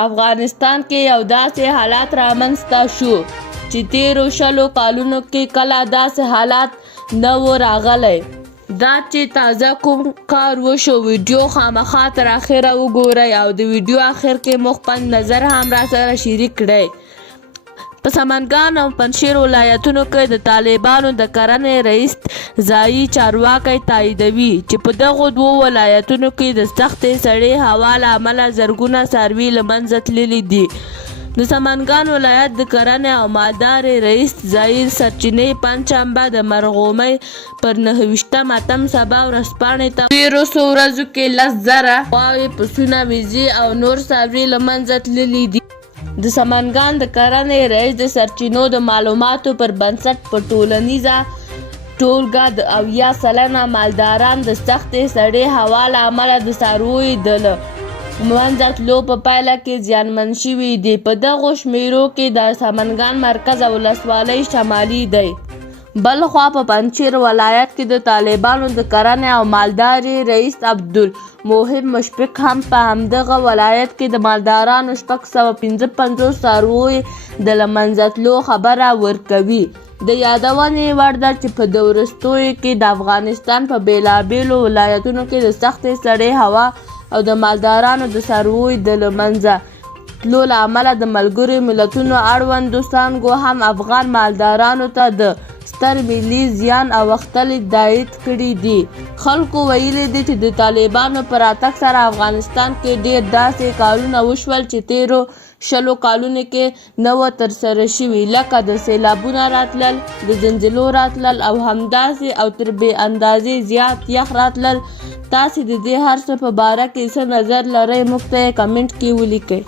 افغانستان کې یو داسې حالات رامنځته شو چې تیرو 20 کالونو کې کله داسې حالات نه و راغلی. دا چې تازه کوم کار وشو ویډیو خامخا تر اخره وګورئ او د ویډیو اخر کې مو خپل نظر هم راسره شریک کړئ. په سمنګان او پنجشیر ولایتونو کې د طالبانو د کرنې رئیس ځایي چارواکی تاییدوي چې په دغو دوو ولایتونو کې د سختې سړې هوا له امله زرګونه څاروي له منځه تللي دي. د سمنګان ولایت د کرنې او مالدارۍ رئیس ځایي سرچینې پنجشنبه د مرغومۍ پر 29 اتم سبا ورځپاڼې ته تېرو څو ورځو کې 10,000 غواوې، پسونه، وزې او نور څاروي له منځه تللي دي. د سمنګان د کرنې رئیس د سرچینو د معلوماتو پر بنسټ په ټولنیزه ټولګه د 80% مالداران د سختې سړې هوا له امله د څارویو د له منځه تلو په پایله کې زیانمن شوي دي. په دغو شمیرو کې د سمنګان مرکز ولسوالۍ شمالي دی. بلخوا په پنجشیر ولایت کې د طالبانو د کرنې او مالدارۍ رئیس عبدالموهب مشفق هم په همدغه ولایت کې د مالدارانو 655 څارویو د له منځه تلو خبره ورکوي. د یادونې وړ ده چې په د وروستیو کې د افغانستان په بېلابېلو ولایتونو کې د سختې سړې هوا او د مالدارانو د څارویو د له منځه تلو له امله د ملګرو ملتونو اړوندو څانګو هم افغان مالدارانو ته د ستر ملي زیان اوښتل تایید کړي دي. خلکو ویلي دي چې د طالبانو په راتګ سره افغانستان کې ډېر داسې کارونه وشول چې تیرو 20 کالونو کې نه و ترسره شوي، لکه د سیلابونو راتلل، د زلزلو راتلل او همداسې او تر بې اندازې زیات یخ راتلل. تاسې د دې هر څه په باره کې څه نظر لرئ؟ موږ ته یې کمنټ کې ولیکئ.